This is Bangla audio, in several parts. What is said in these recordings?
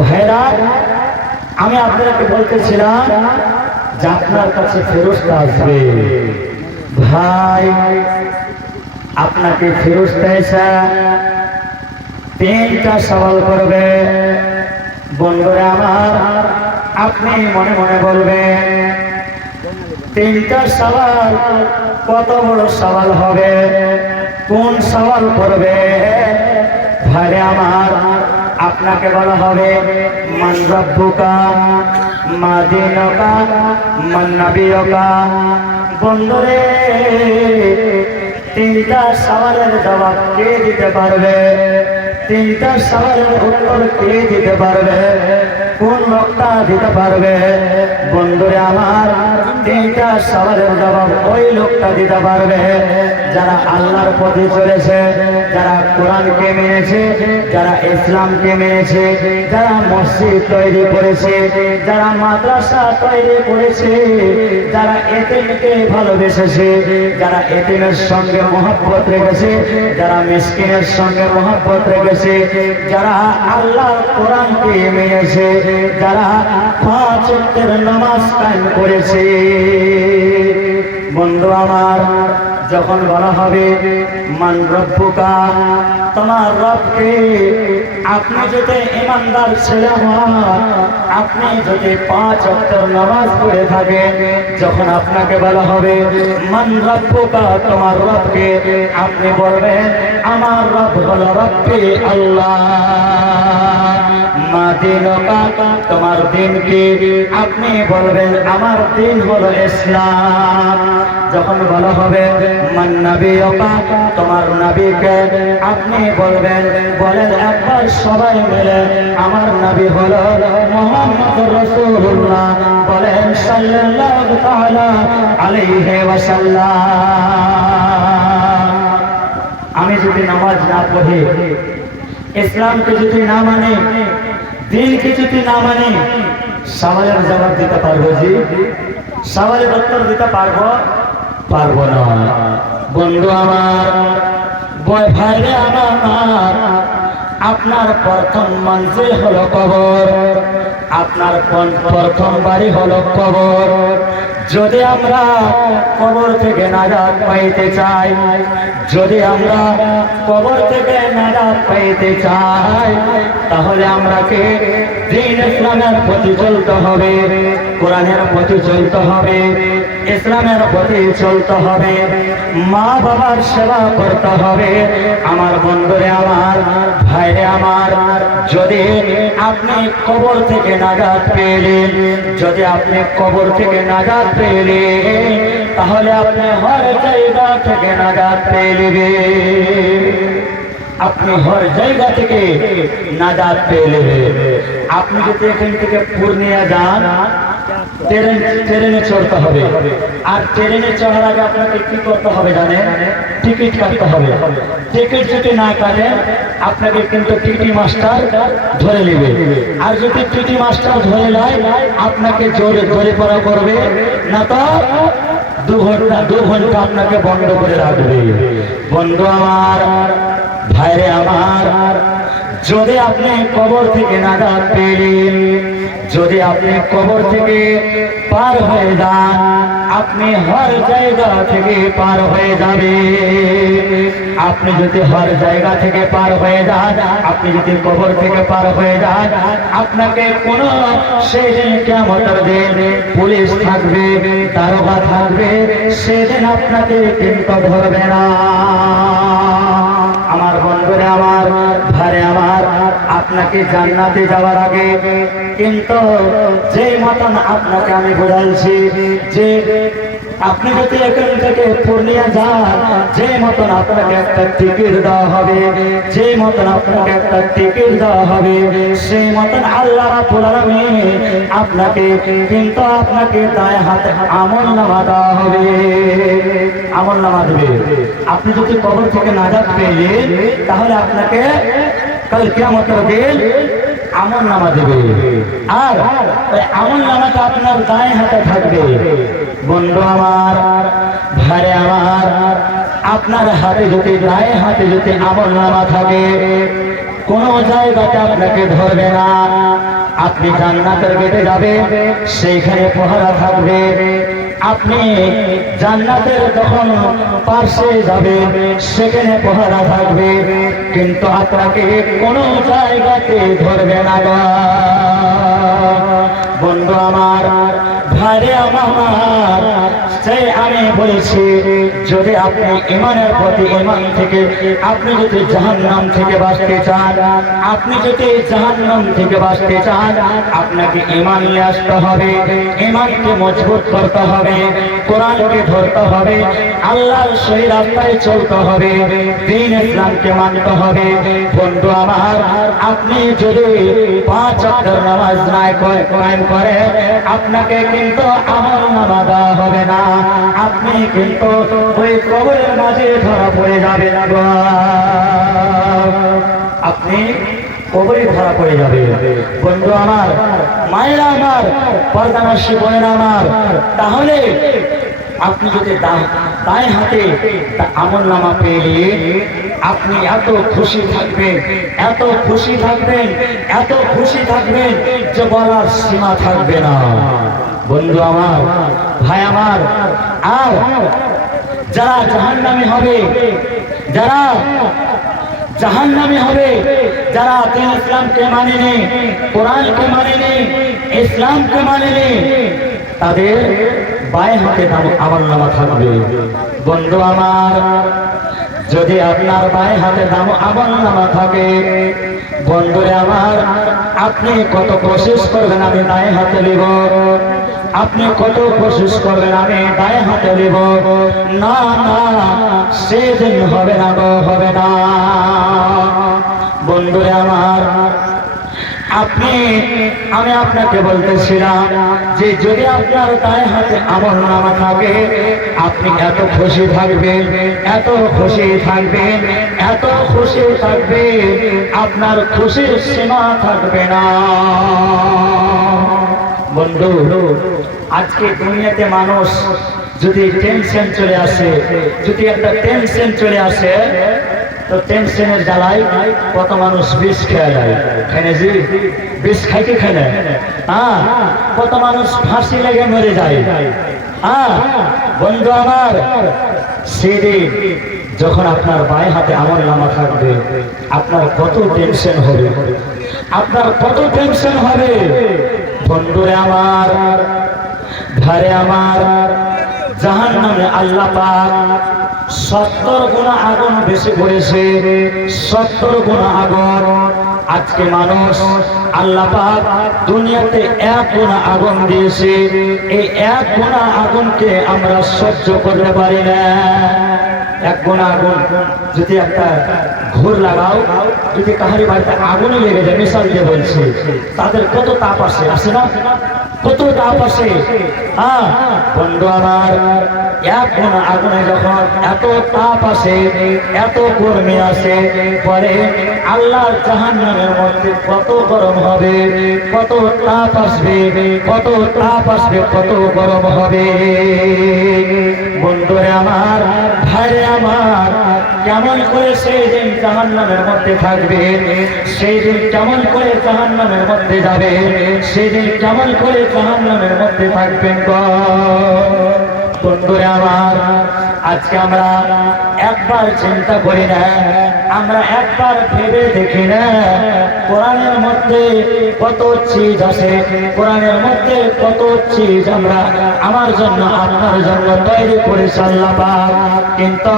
ভাইরা, আমি আপনাকে বলতেছিলাম যে আপনার কাছে ফেরেশতা আসবে। ভাই, আপনাকে ফেরেশতা এসে তিনটা সওয়াল করবে। বন্ধুরা আমার, আপনি মনে মনে বলবেন তিনটা সওয়াল কত বড় সওয়াল হবে, কোন সওয়াল করবে? ভাইরে আমার, আপনাকে বলা হবে মান রাব্বুকা, মা দীনুকা, মান নাবিয়ুকা। বন্ধুরে, তিনটা সওয়ালের জবাব কে দিতে পারবে? তিনটা সওয়ালের উত্তর কে দিতে পারবে? কোন লোকটা দিতে পারবে? বন্ধুরে আমার, তিনটা সওয়ালের জবাব ওই লোকটা দিতে পারবে যারা আল্লাহর পথে চলেছে, যারা কোরআনকে মেনেছে, যারা ইসলামকে মেনেছে, যারা মসজিদ তৈরি করেছে, যারা মাদ্রাসা তৈরি করেছে, যারা এতিমকে ভালোবেসেছে, যারা এতিমের সঙ্গে মহব্বত রেখেছে, যারা মিসকিনের সঙ্গে মহব্বত রেখেছে, যারা আল্লাহর কোরআনকে মেনেছে, যারা 5 ওয়াক্তের নামাজ কায়েম করেছে। বন্ধু আমার, যখন বলা হবে মান রব্বুকা, তোমার রবকে, আপনি যদি ইমানদার ছেলে হন, আপনি যদি 5 ওয়াক্তের নামাজ পড়ে থাকেন, যখন আপনাকে বলা হবে মান রব্বুকা, তোমার রবকে, আপনি বলবেন আমার রব হলো রব্বে আল্লাহ। মা দীনুকা, তোমার দিন কি? আপনি বলবেন আমার দিন হলো ইসলাম। যখন বলা হবে মান নাবিয়ুকা, তোমার নবীকে, আপনি বলবেন, বলেন একবার সবাই মিলে, আমার নবী হলো মুহাম্মদুর রাসূলুল্লাহ। বলেন সাল্লাল্লাহু তাআলা আলাইহি ওয়াসাল্লাম। আমি যদি নামাজ না পড়ি, ইসলামকে যদি না মানে, দিনকে যদি না মানে, সওয়ালের জবাব দিতে পারবো? জি, সওয়ালের উত্তর দিতে পারবো? পারবো না। বন্ধু আমার, ভাইরে আমার, আপনার প্রথম মঞ্জিল হলো কবর, আপনার প্রথম বাড়ি হলো কবর। যদি আমরা কবর থেকে নাজাত পাইতে চাই, যদি আমরা কবর থেকে নাজাত পাইতে চাই, তাহলে আমরাকে দ্বীন ইসলামের পথে চলতে হবে, কোরআনের পথে চলতে হবে, ইসলামের পথে চলতে হবে, মা বাবার সেবা করতে হবে। আমার বন্ধুরে আমার, ভাইরে আমার, যদি আপনি কবর থেকে নাজাত পেলেন, যদি আপনি কবর থেকে নাজাত পেলেন, তাহলে আপনি হর জায়গা থেকে নাজাত পেয়ে নেবেন। আপনি হর জায়গা থেকে নাজাত পেয়ে নেবেন। আপনি যদি এখান থেকে পূর্ণিয়া যান, ট্রেনে চড়তে হবে, আর ট্রেনে চড়ার আগে আপনাকে কি করতে হবে জানেন? টিকিট কাটতে হবে। টিকিট যদি না কাটেন, আপনাকে কিন্তু টিটি মাস্টার ধরে নেবে। আর যদি টিটি মাস্টার ধরে নেয়, আপনাকে জোরে পড়া করবে, না তো 2 ঘন্টা আপনাকে বন্ধ করে রাখবে। বন্ধু আমার, ভাইরে আমার, যদি আপনি কবর থেকে নাজাত পেলেন, যদি আপনি কবর থেকে পার হয়ে যান, আপনি হর জায়গা থেকে পার হয়ে যাবে। আপনি যদি হর জায়গা থেকে পার হয়ে যান, আপনি যদি কবর থেকে পার হয়ে যান, আপনাকে কোন সেদিন কিয়ামতের দিন পুলিশ থাকবে, দারোগা থাকবে, সেদিন আপনাকে কিন্তু ধরবে না। আমার বন্ধুরে আমার, ভাইরে আমার, আপনাকে জান্নাতে যাওয়ার আগে কিন্তু যেই মতন আপনাকে আমি বোঝাইছি, যে আপনি যদি এখান থেকে পূর্ণিয়া যান, যে মতন আপনাকে একটা টিকিট দেওয়া হবে, যে মতন আপনাকে একটা টিকিট দেওয়া হবে, সেই মতন আল্লাহ রাব্বুল আলামিন আপনাকে কিন্তু আপনাকে দায় হাতে আমলনামা দেওয়া হবে, আমলনামা দেবে। আপনি যদি কবর থেকে নাজাত পেলেন, তাহলে আপনাকে কাল কিয়ামতের দিন আমলনামা দেবে, আর ওই আমলনামাটা আপনার দায় হাতে থাকবে। বন্ধু আমার, ভাইরে আমার, আপনার হাতে যদি দায় হাতে যদি আমলনামা থাকে, কোনো জায়গাতে আপনাকে ধরবে না। আপনি জান্নাতের গেটে যাবেন, সেইখানে পহরা থাকবে। আপনি জান্নাতের যখন পাশে যাবেন, সেখানে পহরা থাকবে, কিন্তু আপনাকে কোনো জায়গাতে ধরবে না। বন্ধু আমার, ভাইরে আমার, সেই আমি বলেছি, যদি আপনি ইমানের প্রতি ইমান থেকে আপনি যদি জাহান্নাম থেকে বাঁচতে চান, আপনি যদি জাহান্নাম থেকে বাঁচতে চান, আপনাকে ইমান নিয়ে আসতে হবে, ইমানকে মজবুত করতে হবে, কোরআনকে ধরতে হবে, আল্লাহর সহি রাস্তায় চলতে হবে, দ্বীন ইসলামকে মানতে হবে। বন্ধু আমার, আপনি যদি 5 ওয়াক্তের নামাজ না কায়েম করে, আপনাকে কিন্তু আমলনামা দেওয়া হবে না। আপনি কিন্তু ওই কবরের মাঝে ধরা পড়ে যাবেন। আপনি কবরে ধরা পড়ে যাবে। বন্ধু আমার, মায়েরা আমার, পর্দানশী বোনেরা আমার, তাহলে আপনি যদি দায় হাতে আমলনামা পেয়ে আপনি এত খুশি থাকবেন, এত খুশি থাকবেন, এত খুশি থাকবেন যে বলার সীমা থাকবে না। বন্ধু আমার, ভাই আমার, আর যারা জাহান্নামী হবে, যারা জাহান্নামী হবে, যারা দ্বীন ইসলামকে মানেনি, কোরআনকে মানেনি, ইসলামকে মানেনি, তাদের বায়ে হাতে আমলনামা থাকবে। বন্ধু আমার, যদি আপনার বায়ে হাতে আমলনামা থাকে, বন্ধুরে আমার, আপনি কত কোশিশ করবেন আমি দায়ে হাতে নিব, আপনি কত কোশিশ করবেন আমি দায়ে হাতে নিব, না না, সেদিন হবে না গো, হবে না। বন্ধুরে আমার, আমি আপনাকে বলতেছিলাম যে যদি আপনার দায়ে হাতে আমলনামা থাকে, আপনি এত খুশি থাকবেন, এত খুশি থাকবেন, এত খুশি থাকবেন, আপনার খুশির সীমা থাকবে না। বন্ধু, আজকে দুনিয়াতে মানুষ যদি টেনশন চলে আসে, যদি একটা টেনশন চলে আসে, তো টেনশনের জ্বালায় কত মানুষ বিষ খেয়ে যায়। খেনেছি বিষ খাইতে খেলে, হ্যাঁ, কত মানুষ ফাঁসি লেগে মরে যায়। হ্যাঁ বন্ধু আমার, সেদিন যখন আপনার বায়ে হাতে আমলনামা থাকবে, আপনার কত টেনশন হবে, আপনার কত টেনশন হবে। বন্ধুরে আমার, ভাইরে আমার, জাহান্নামে আল্লাহ পাক 70 গুণা আগুন বেশি করেছে, 70 গুণা আগুন। আজকে মানুষ আল্লাহ পাক দুনিয়াতে 1 গুণা আগুন দিয়েছে, এই 1 গুণা আগুনকে আমরা সহ্য করতে পারি না। 1 গুণা আগুন যদি একটা ঘোর লাগাও, যদি কাহারি বাড়িতে আগুনে লেগে যায়, মিশাল দিয়ে বলছে, তাদের কত তাপ আসে না, কত তাপ আসে। হ্যাঁ বন্ধু আমার, 1 গুণা আগুনে যখন এত তাপ আসে, এত গরমে আসে, পরে আল্লাহর জাহান্নামের মধ্যে কত গরম হবে, কত তাপ আসবে, কত তাপ আসবে, কত গরম হবে। বন্ধুরে আমার, ভাইরে আমার, কেমন করে সেই দিন জাহান্নামের মধ্যে থাকবে, সেই দিন কেমন করে জাহান্নামের মধ্যে যাবে, সেই দিন কেমন করে জাহান্নামের মধ্যে থাকবেন গো। বন্ধুরে আমার, আজকে আমরা একবার চিন্তা করি না, আমরা একবার ভেবে দেখি না, কোরআনের মধ্যে কত চিজ আছে, কোরআনের মধ্যে কত চিজ আমরা আমার জন্য আপনার জন্য তৈরি করেছি আল্লাহ পাক, কিন্তু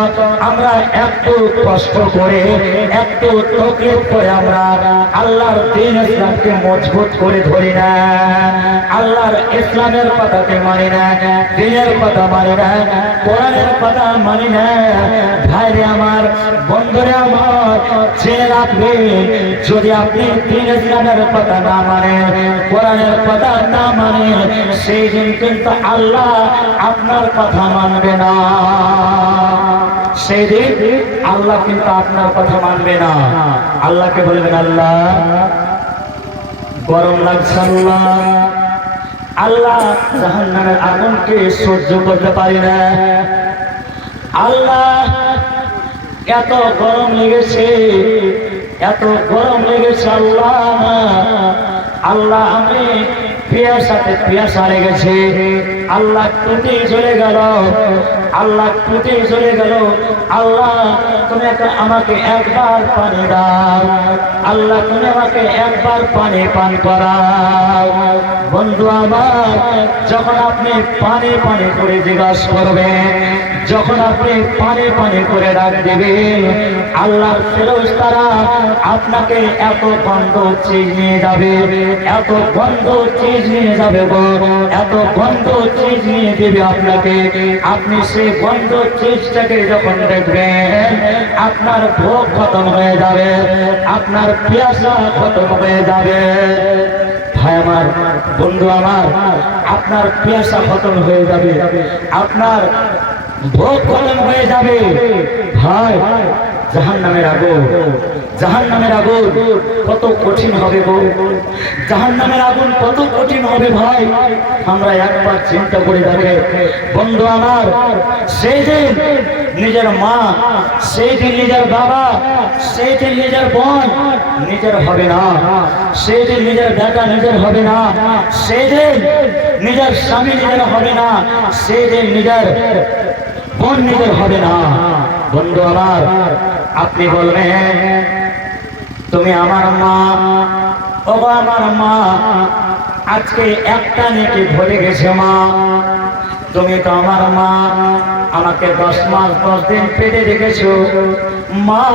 আমরা একটু কষ্ট করে, একটু তকলিফ করে আমরা আল্লাহর দ্বীন ইসলামকে মজবুত করে ধরি না, আল্লাহর ইসলামের কথাকে মানি না, দ্বীনের কথা মানি না, কোরআনের কথা মানি না। ভাইরে আমার, বন্ধুরে আমার, জেনে রাখবেন, যদি আপনি দ্বীন ইসলামের কথা না মানেন, কোরআনের কথা না মানেন, সেই দিন কিন্তু আল্লাহ আপনার কথা মানবে না, সেই দিন আল্লাহ কিন্তু আপনার কথা মানবে না। আল্লাহকে বলবেন, আল্লাহ গরম লাগছে, আল্লাহ, আল্লাহ জাহান্নামের আগুনকে সহ্য করতে পারি না, আল্লাহ এত গরম লেগেছে, এত গরম বলেছে আল্লাহ, আল্লাহ আমি পিয়াসাতে পিয়াসা লেগেছে, আল্লাহ টুটে চলে গেল, আল্লাহ টুটে চলে গেল, আল্লাহ তুমি আমাকে একবার পানি দাও, আল্লাহ তুমি আমাকে একবার পানি পান করাও। বন্ধু আমার, যখন আপনি পানি পানি করে জিজ্ঞাসা করবেন, যখন আপনি পানি পানি করে ডাক দেবেন, আল্লাহর ফেরেশতারা আপনাকে এত গন্ধ চিজ নিয়ে যাবে, এত গন্ধ চিজ নিয়ে যাবে গো, এত গন্ধ চিজ নিয়ে দেবে আপনাকে। আপনি সেই গন্ধ চিজটাকে যখন দেখবেন, আপনার ভোগ খতম হয়ে যাবে, আপনার পিয়াসা খতম হয়ে যাবে। ভাই আমার, বন্ধু আমার, আপনার পিয়াসা খতম হয়ে যাবে, আপনার ভোগ খতম হয়ে যাবে। ভাই, জাহান্নামের আগুন, জাহান্নামের আগুন কত কঠিন হবে গো, জাহান্নামের আগুন কত কঠিন হবে ভাই, আমরা একবার চিন্তা করে দেখে। বন্ধু আমার, সেই দিন নিজের মা, সেই দিন নিজের বাবা, সেই দিন নিজের বোন নিজের হবে না, সেই দিন নিজের বেটা নিজের হবে না, সেই দিন নিজের স্বামী নিজের হবে না, সেই দিন নিজের বোন নিজের হবে না। বন্ধু আমার, আপনি বলবেন তুমি আমার মা, ও আমার মা, আজকে একটা নেকি ভরে গেছে মা, তুমি তো আমার মা, আমাকে 10 মাস 10 দিন পেটে রেখেছো মা,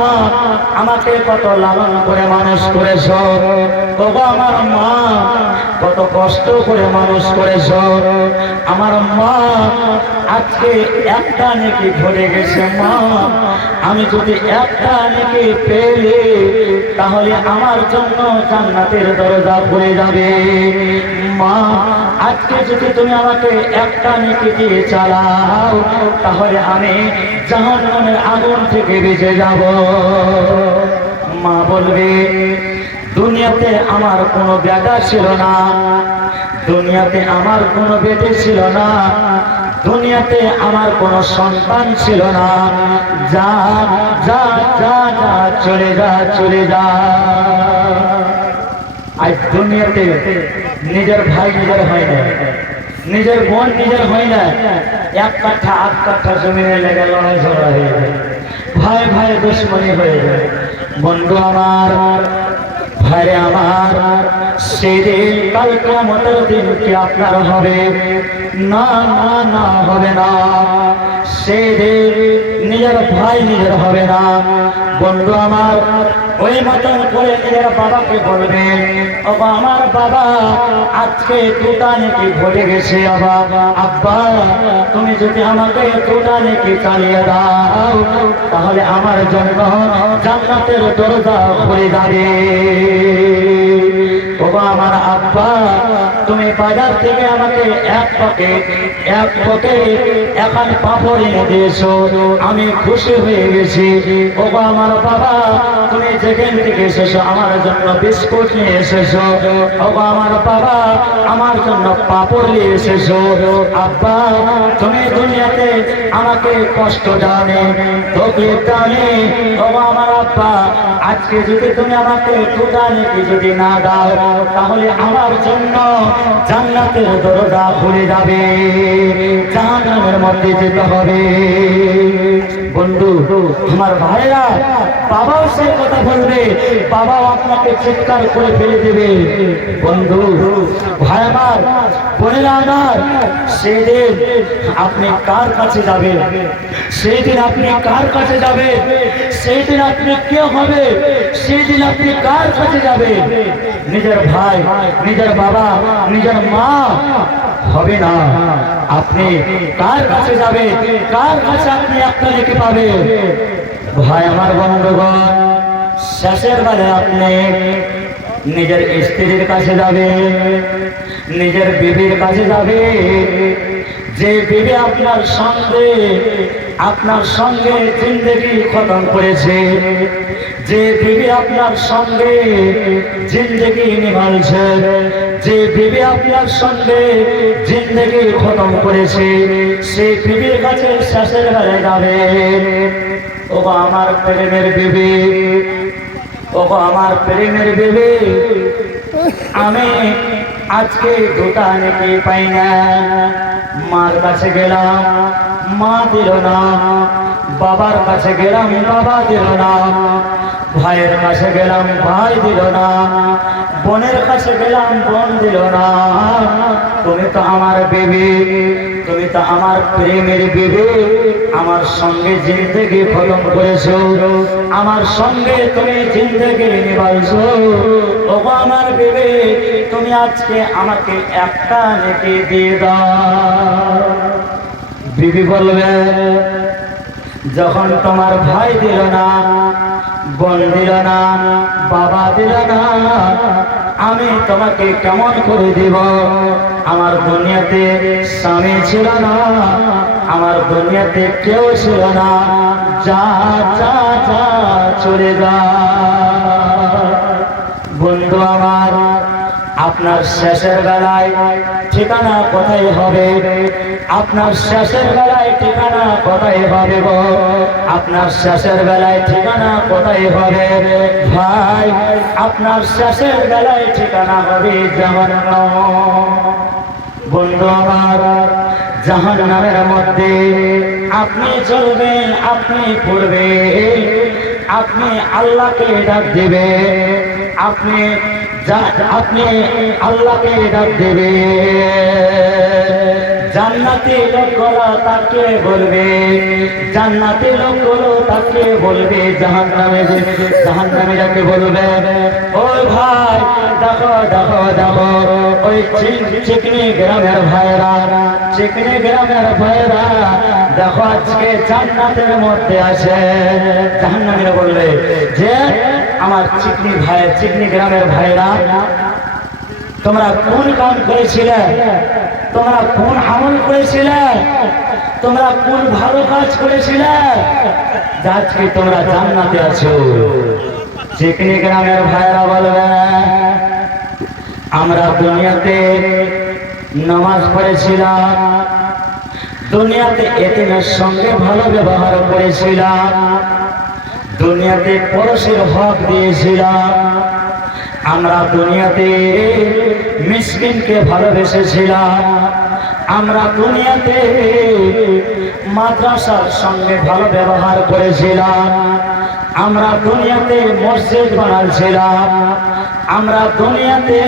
আমাকে কত লালন করে মানুষ করেছো, ও আমার মা, কত কষ্ট করে মানুষ করেছো আমার মা, আজকে একটা নেকি ভরে গেছে মা, আমি যদি একটা নেকি পেলে তাহলে আমার জন্য জান্নাতের দরজা খুলে যাবে মা, আজকে যদি তুমি আমাকে একটা নেকি দিয়ে চালাও তাহলে আমি জাহান্নামের আগুন থেকে বেঁচে যাব। মা বলবে দুনিয়াতে আমার কোনো বেটা ছিল না, দুনিয়াতে আমার কোনো বেটে ছিল না, দুনিয়াতে আমার কোনো সন্তান ছিল না, যা যা যা যা চলে যা চলে যা। আজ দুনিয়াতে নিজের ভাই নিজের হয় না, নিজের বোন নিজের হয় না, 1 কাঠা 8 কাঠা জমিনে লেগে লড়াই ঝগড়া হয়ে যায়, ভাই ভাই দুশ্মনী হয়ে যায়। বন্ধু আমার, ভাইরে আমার, সেদিন কাল কিয়ামতের দিন কি আপনার হবে? না না না, হবে না। সেদিন নিজের ভাই নিজের হবে না। বন্ধু আমার, ওই মতন করে নিজের বাবাকে বলবেন, ও আমার বাবা, আজকে দুটা নেকি ঘটে গেছে, আব্বা তুমি যদি আমাকে দুটা নেকি চালিয়ে দাও তাহলে আমার জন্য জান্নাতের দরজা খুলে যাবে। ও আমার আব্বা, তুমি বাজার থেকে আমাকে এক প্যাকেট এখন পাঁপড় এনে দিয়েছো, আমি খুশি হয়ে গেছি। ও আমার বাবা, তুমি যেখান থেকে এসেছো আমার জন্য বিস্কুট নিয়ে এসেছো, ও আমার বাবা আমার জন্য পাঁপড় নিয়ে এসেছো। আব্বা, তুমি দুনিয়াতে আমাকে কষ্ট দাওনি, তোকে দাওনি। ও আমার আব্বা, আজকে যদি তুমি আমাকে দুটা নেকি যদি না দাও তাহলে আমার জন্য জান্নাতের দরজা খুলে যাবে, জাহান্নামের মধ্যে যেতে হবে। বন্ধু আমার ভাইরা, বাবাও সেই কথা বলবে, বাবাও আপনাকে চিৎকার করে ফেলে দেবে। বন্ধু ভাই আমার, বোনেরা আমার, সেদিন আপনি কার কাছে যাবেন? সেদিন আপনি কার কাছে যাবেন? সেদিন আপনি কে হবে? সেদিন আপনি কার কাছে যাবেন? নিজের ভাই, নিজের বাবা, নিজের মা হবে না। আপনি কার কাছে যাবেন? কার কাছে আপনি একটা নেকি পাবেন? ভাই আমার, বন্ধুগণ, শেষের বেলায় আপনি নিজের স্ত্রীর কাছে যাবে, নিজের বিবির কাছে যাবে, যে বিবি আপনার সঙ্গে জিন্দেগি খতম করেছে, যে বিবি আপনার সঙ্গে জিন্দেগি নিভালছে, যে বিবি আপনার সঙ্গে জিন্দেগি খতম করেছে, সেই বিবির কাছে শেষের বেলায় যাবে। ও আমার প্রেমের বিবি, ও ওগো আমার প্রেমের বেবে, আমি আজকে দুটা নেকি পাই না। মার কাছে গেলাম, মা দিল না। বাবার কাছে গেলাম, বাবা দিল না। ভাইয়ের কাছে গেলাম, ভাই দিল না। বোনের কাছে গেলাম, বোন দিল না। তুমি তো আমার বেবি, তুমি তো আমার প্রেমের বেবি। আমার সঙ্গে জিন্দেগি খতম করেছো, আমার সঙ্গে তুমি জিন্দেগি নিভাইছো। ওগো আমার বেবি, তুমি আজকে আমাকে একটা নেকি দিয়ে দাও। বিবি বলবে, যখন তোমার ভাই দিল না, বোন দিল না, বাবা দিল না, আমি তোমাকে কেমন করে দিব? আমার দুনিয়াতে স্বামী ছিল না, আমার দুনিয়াতে কেউ ছিল না। যা যা যা চলে যা। বন্ধু আমার, আপনার শেষের বেলায় ঠিকানা কোথায় হবে? আপনার শেষের বেলায় ঠিকানা কোথায় হবে গো? আপনার শেষের বেলায় ঠিকানা কোথায় হবে ভাই? আপনার শেষের বেলায় ঠিকানা হবে জাহান্নাম। বন্ধু আমার, জাহান্নামের মধ্যে আপনি চলবেন, আপনি পড়বেন, আপনি আল্লাহকে ডাক দেবে, আপনি আল্লাহকে ডাক দেবে। জান্নাতি লোকগুলো তাকে বলবে, জান্নাতি লোকগুলো তাকে বলবে, জাহান্নামীরাকে বলবে, ওই ভাই দেখো দেখো দেখো, ওই চিকনি গ্রামের ভাইরা, চিকনি গ্রামের ভাইরা দেখো আজকে জান্নাতের মধ্যে আছে। জাহান্নামীরা বলবে যে আমার চিকনি ভাই, চিকনি গ্রামের ভাইরা, তোমরা কোন কাম করেছিলে? তোমরা কোন আমল করেছিলে? তোমরা কোন ভালো কাজ করেছিলে? আজকে তোমরা জান্নাতে আছো। চিকনি গ্রামের ভাইরা বলবে, আমরা দুনিয়াতে নামাজ পড়েছিলাম, দুনিয়াতে এতিমের সঙ্গে ভালো ব্যবহার করেছিলাম, দুনিয়াতে পরশের হক দিয়েছিলাম, আমরা দুনিয়াতে মিসকিনকে ভালোবেসেছিলাম, আমরা দুনিয়াতে মাদ্রাসার সঙ্গে ভালো ব্যবহার করেছিলাম, আমরা দুনিয়াতে মসজিদ বানাচ্ছিলাম, আমরা দুনিয়াতে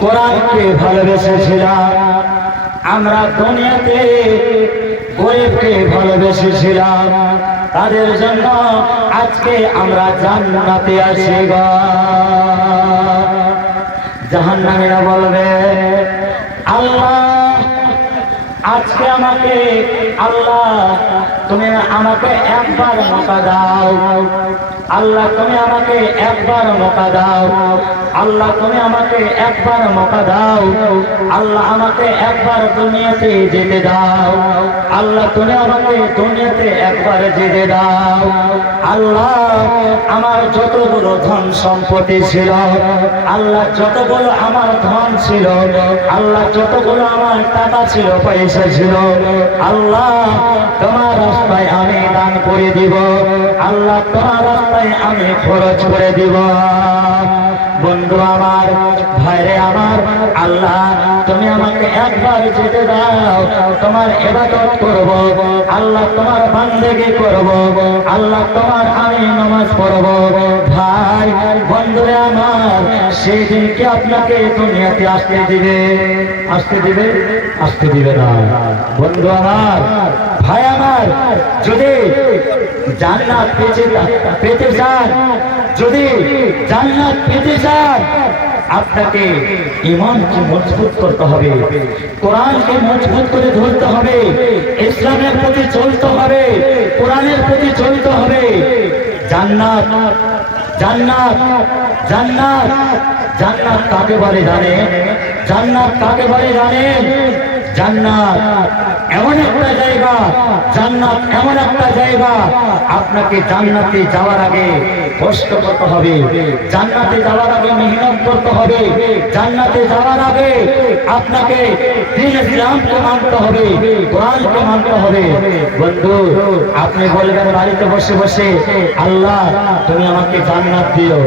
কোরআনকে ভালোবেসেছিলাম, আমরা দুনিয়াতে গরিবকে ভালোবেসেছিলাম, তাদের জন্য আজকে আমরা জান্নাতে আছি গো। জাহান্নামীরা বলবে, আল্লাহ আজকে আমাকে, আল্লাহ তুমি আমাকে একবার মৌকা দাও, আল্লাহ তুমি আমাকে একবার মৌকা দাও, আল্লাহ তুমি আমাকে একবার মৌকা দাও, আল্লাহ আমাকে একবার দুনিয়াতে যেতে দাও, আল্লাহ তুমি আমাকে দুনিয়াতে একবার যেতে দাও। আল্লাহ আমার যতগুলো ধন সম্পত্তি ছিল, আল্লাহ যতগুলো আমার ধন ছিল, আল্লাহ যতগুলো আমার টাকা ছিল, পয়সা ছিল, আল্লাহ তোমার রাস্তায় আমি দান করে দিব, আল্লাহ তোমার রাস্তায় আমি খরচ করে দিব। বন্ধু আমার, ভাইরে আমার, আল্লাহ তুমি আমাকে একবার যেতে দাও, তোমার ইবাদত করব, আল্লাহ তোমার বান্দেগি করব, আল্লাহ তোমার আমি নামাজ পড়ব। ভাই বন্ধুরে আমার, সেই দিন কি আপনাকে দুনিয়াতে আসতে দিবে? আসতে দিবে? আসতে দিবে না। বন্ধু আমার, ভাই আমার, যদি জান্নাত পেতে চান, যদি জান্নাত পেতে চান, আপনাকে ঈমানকে মজবুত করতে হবে, কোরআনকে মজবুত করে ধরতে হবে, ইসলামের প্রতি চলতে হবে, কোরআনের প্রতি চলতে হবে। জান্নাত, জান্নাত, জান্নাত, জান্নাত কাকে বলে জানেন? জান্নাত কাকে বলে জানেন? জান্নাত এমন একটা জায়গা, জান্নাত এমন একটা জায়গা, আপনাকে জান্নাতে যাওয়ার আগে কষ্ট করতে হবে, জান্নাতে যাওয়ার আগে মেহনত করতে হবে, জান্নাতে যাওয়ার আগে আপনাকে দ্বীন ইসলামকে মানতে হবে, কোরআনকে মানতে হবে। বন্ধু, আপনি বলবেন বাড়িতে বসে বসে, আল্লাহ তুমি আমাকে জান্নাত দিও,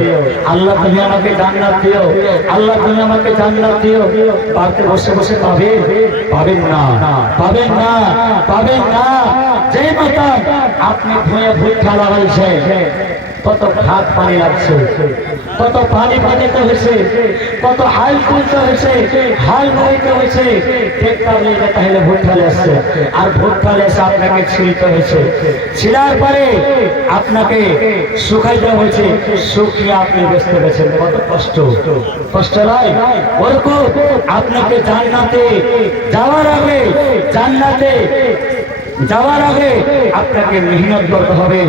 আল্লাহ তুমি আমাকে জান্নাত দিও, আল্লাহ তুমি আমাকে জান্নাত দিও। বাড়িতে বসে বসে পাবে? পাবেন না, পাবেন না, পাবেন না। যে মাতা আপনি ধুয়ে ভুট্টা লাগাইছে, কত ভাত পানি লাগছে, কত পানি পানিতে হয়েছে, কত হাল তুলতে হয়েছে, হাল বইতে হয়েছে, ট্রেক্টর নিয়ে যেতে হলে ভুট্টালে আসছে, আর ভুট্টালে এসে আপনাকে ছিলতে হয়েছে, ছিলার পরে আপনাকে শুকাইতে হয়েছে, শুকিয়ে আপনি ব্যস্ত গেছেন। কত কষ্ট, কষ্ট নয়? ওরকম আপনাকে জান্নাতে যাওয়ার আগে, জান্নাতে যাওয়ার আগে আপনাকে মেহনত করতে হবে।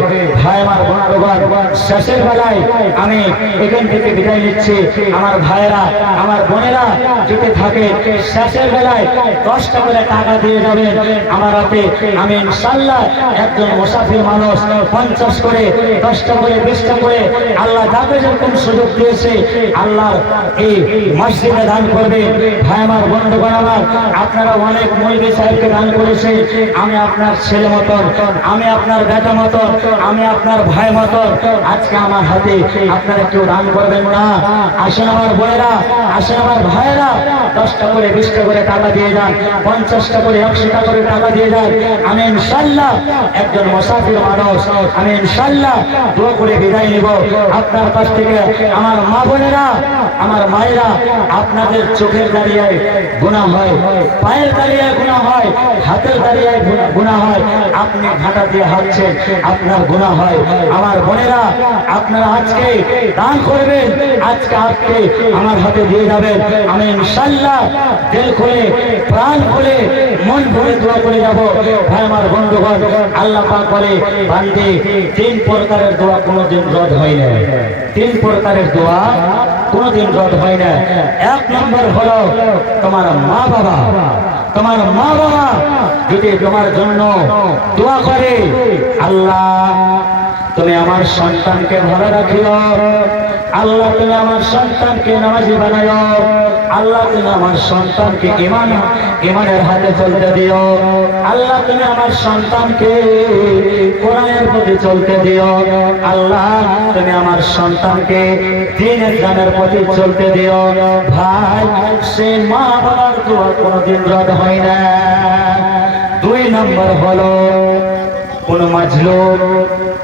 ভাই আমার বন্ধুগণ, শেষের বেলায় আমি এখান থেকে বিদায় নিচ্ছি। আমার ভাইয়েরা, আমার বোনেরা যেতে থাকে, শেষের বেলায় 10টা করে টাকা দিয়ে যাবেন আমার হাতে। আমি ইনশাআল্লাহ একজন মুসাফির মানুষ, 50 করে, 10টা করে, 20টা করে, আল্লাহ যাকে যেরকম সুযোগ দিয়েছে আল্লাহ এই মসজিদে দান করবে। ভাই আমার বন্ধুগণ, আমার আপনারা অনেক মৌলভী সাহেবকে দান করেছে। আমি আপনার ছেলে মতন, আমি আপনার বেটা মতন, আমি আপনার ভাই মতন। আজকে আমার হাতে আপনারা কেউ দান করবেন না। আসেন আমার বোনেরা, আসেন আমার ভাইয়েরা, 10টা করে, 20টা করে টাকা দিয়ে যান, 50টা করে, 100টা করে টাকা দিয়ে যান। আমি ইনশাআল্লাহ একজন মুসাফির মানুষ, আমি ইনশাআল্লাহ দোয়া করে বিদায় নিব আপনার কাছ থেকে। আমার মা বোনেরা, আমার মায়েরা, আপনাদের চোখের দাঁড়িয়ে গুনাহ হয়, পায়ের দাঁড়িয়ে গুনাহ হয়, হাতের দাঁড়িয়ে গুনাহ হয়, আপনি ঘাটা দিয়ে হাঁটছেন, আপনার গুনাহ হয়। আমার বোনেরা, আপনারা আজকে দান করবেন, আজকে আজকে আমার হাতে দিয়ে যাবেন। আমি ইনশাআল্লাহ দিল খুলে, প্রাণ খুলে, মন ভরে দোয়া করে যাব। ভাই আমার বন্ধুগণ, আল্লাহ পাক বলে বান্দে 3 প্রকারের দোয়া কোনোদিন রদ হয় না, 3 প্রকারের দোয়া কোনোদিন রদ হয় না। 1 নম্বর হলো তোমার মা বাবা। তোমার মা বাবা যদি তোমার জন্য দোয়া করে, আল্লাহ তুমি আমার সন্তানকে ভালো রাখিও, আল্লাহ তুমি আমার সন্তানকে নামাজি বানাইও, আল্লাহ তুমি আমার সন্তানকে ইমানের হাতে চলতে দিও, আল্লাহ তুমি আমার সন্তানকে কোরআনের প্রতি চলতে দিও, আল্লাহ তুমি আমার সন্তানকে দ্বীন ইসলামের প্রতি চলতে দিও। ভাই, সে মা বাবার দোয়া কোনোদিন রদ হয় না। 2 নম্বর হলো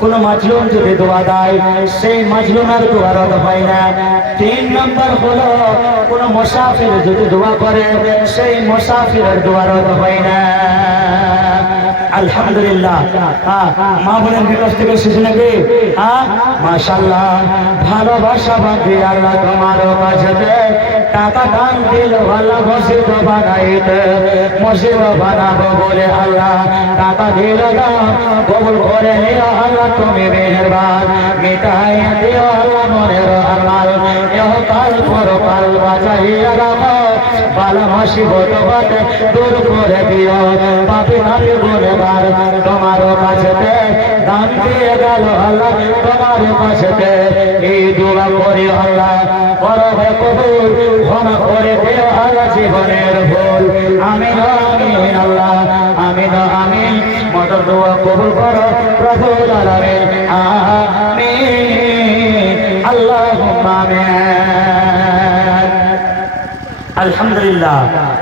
কোন মাজলুম যদি দোয়া দেয়, সেই মাজলুমের দোয়া রদ হয় না। 3 নম্বর হলো কোন মুসাফির যদি দোয়া করে, সেই মুসাফিরের দোয়া রদ হয় না। আলহামদুলিল্লাহ, মা বোনের কাছ থেকে শিখে নাকি? মাশাআল্লাহ, ভালোবাসা বাঁধে আল্লাহ তোমার কাছে টাকা দান দিল, আল্লাহ মসজিদ বানাইতে, মসজিদ বানাবো বলে আল্লাহ টাকা দিল, কবুল করে নিও আল্লাহ তুমি মেহেরবান, মিটাই দিও আল্লাহ মনের আল্লাহ, ইহকাল পরকাল বাঁচাইয়া রাখো, বালা মুসিবত বাতে দূর করে দিও, পাপী নারী গুনেগার তোমার কাছেতে দান দিয়ে গেল আল্লাহ তোমার কাছেতে। এই দোয়া করি আল্লাহ করবে কবুল, ক্ষমা করে দিও আল্লাহ জীবনের ভুল। আমিন আমিন আল্লাহ, আমিন আমিন। মদর দোয়া কবুল করো রব্বুল আলামিন, আমিন আল্লাহুম্মা আমিন। আলহামদুলিল্লাহ,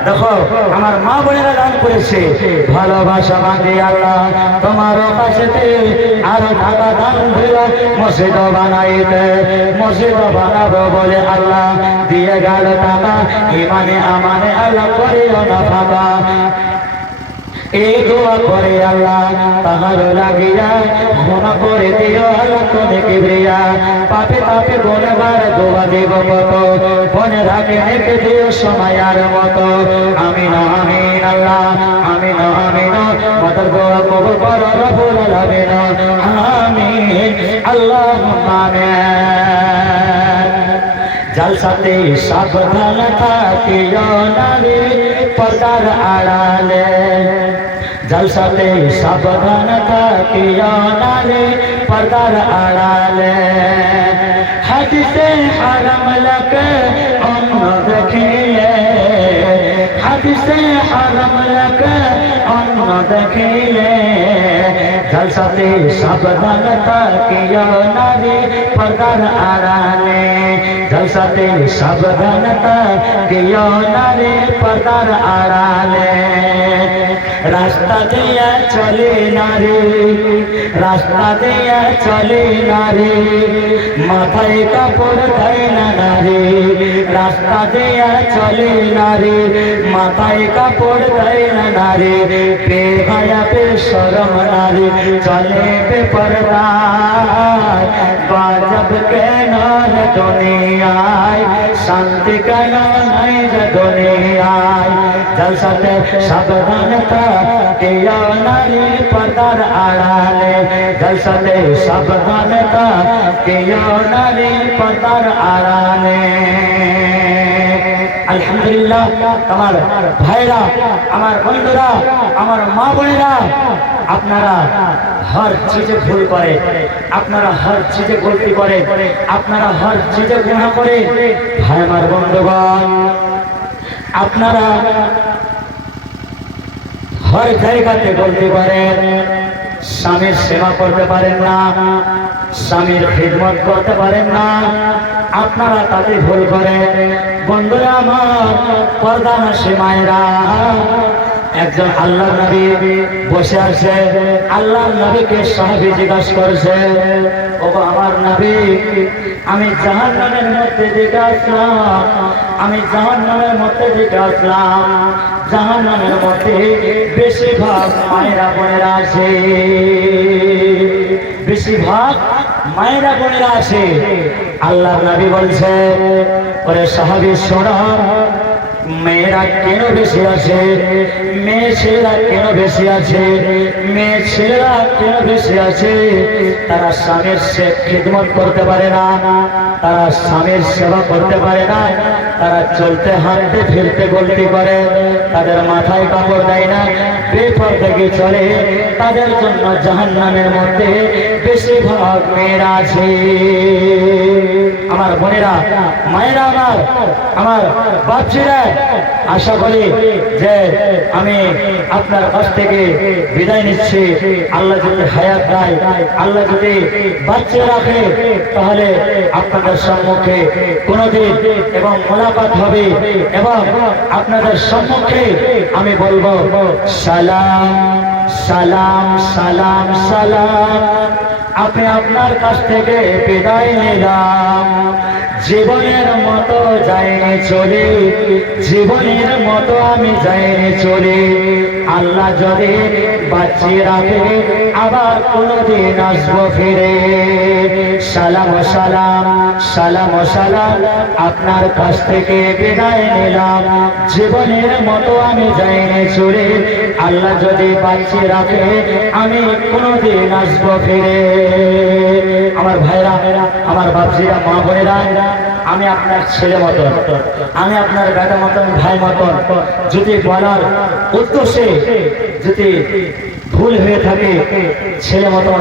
দেখো আমার মা বোনেরা দান করেছে, ভালোবাসা বাঁধে আল্লাহ তোমার কাছেতে আরো টাকা দান দিল, মসজিদ বানাইতে, মসজিদ বানাবো বলে আল্লাহ দিয়ে গেল টাকা, ইমানে আমানে আল্লাহ করিও না ফাঁকা। এই দোয়া করে আল্লাহ তাহার লাগিয়া ক্ষমা করে দিও আল্লাহ তুমি কিবরিয়া, পাপে তাপে গুনেগার দোয়া দেব কত, মনে রাখে রেখে দিও সময়ার মতো। আমিন আমিন আল্লাহ, আমিন আমিন। মদর দোয়া কবুল করো রব্বুল আলামিন, আমিন আল্লাহুম্মা আমিন। জলসাতে সাবধান থাকিও নারী পর্দার আড়ালে, জলসাতে সাবধান থাকিও না রে পর্দার আড়ালে হাদিসে হারাম লাগে অন্য দেখিলে হাদিসে হারাম লাগে অন্য দেখিলে জলসাতে সাবধান থাকিও না রে পর্দার আড়ালে জলসাতে সাবধান থাকিও না রে পর্দার আড়ালে রাস্তা দিয়া চলে না রে রাস্তা দিয়া চলে না রে মাথায় কাপড় দেয় না রে রাস্তা দিয়া চলে না রে মাথায় কাপড় দেয় না রে বেহায়া বেশরম না রে চলে বেপরদায় গজব কেন রে দুনিয়ায় শান্তি কেন নাই রে দুনিয়ায় জলসাতে সাবধান থাকিও না রে পর্দার আড়ালে জলসাতে সাবধান থাকিও না রে পর্দার আড়ালে আলহামদুলিল্লাহ আমার ভাইরা আমার বন্ধুরা আমার মা বোনেরা আপনারা হর চিজে ভুল করে আপনারা হর চিজে গলতি করে আপনারা হর চিজে গুনাহ করে ভাই আমার বন্ধুগণ আপনারা হর জায়গাতে বলতে পারেন স্বামীর সেবা করতে পারেন না স্বামীর খিদমত করতে পারেন না আপনারা তাতে ভুল করেন বন্ধুরা আমার পর্দানশী মায়েরা একজন আল্লাহর নবী বসে আছে আল্লাহর নবীকে সাহাবী জিজ্ঞাসা করছে ওগো আমার নবী আমি জাহান্নামের মধ্যে দিকে আসলাম আমি জাহান্নামের মধ্যে দিকে আসলাম জাহান্নামের মধ্যে বেশিরভাগ মায়েরা বোনেরা আছে বেশিরভাগ মায়েরা বোনেরা আছে আল্লাহর নবী বলছে ওরে সাহাবী শোনো মেয়েরা কেন বেশি আছে মেয়ে ছেলেরা কেন বেশি আছে মেয়ে ছেলেরা কেন বেশি আছে তারা স্বামীর খিদমত করতে পারে না তারা স্বামীর সেবা করতে পারে না তারা চলতে হাঁটতে ফিরতে গলতি করে তাদের মাথায় কাপড় দেয় না বেপরদাগি চলে তাদের জন্য জাহান্নামের মধ্যে বেশিরভাগ মেয়েরা আছে আমার বোনেরা মায়েরা আমার বাচ্চারা আশা করি যে আমি আপনার কাছ থেকে বিদায় নিচ্ছি আল্লাহ যদি হায়াত দেয় আল্লাহ যদি বাচ্চা রাখে তাহলে আপনাদের সম্মুখে কোনদিন এবং মোলাকাত হবে এবং আপনাদের সম্মুখে আমি বলবো সালাম সালাম সালাম সালাম আমি আপনার কাছ থেকে বিদায় নিলাম জীবনের মতো যাইনি চলে জীবনের মতো আমি যাইনি চলে আল্লাহ যদি বাঁচিয়ে রাখে আবার কোনদিন আসবো ফিরে সালাম সালাম সালাম সালাম আপনার কাছ থেকে বিদায় নিলাম জীবনের মতো আমি যাইনি চলে আল্লাহ যদি বাঁচিয়ে রাখে আমি কোনদিন আসবো ফিরে আমার ভাইরা আমার বাপজিরা মা বোনেরা আমি আপনার ছেলে মতন আমি আপনার বেটা মতন ভাই মতন যদি বলার উদ্দেশ্যে যদি ভুল হয়ে থাকে ছেলে মতন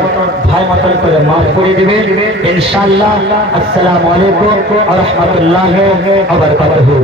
ভাই মতন করে মাফ করে দিবেন ইনশাআল্লাহ আসসালামু আলাইকুম ওয়া রাহমাতুল্লাহি ওয়া বারাকাতুহু।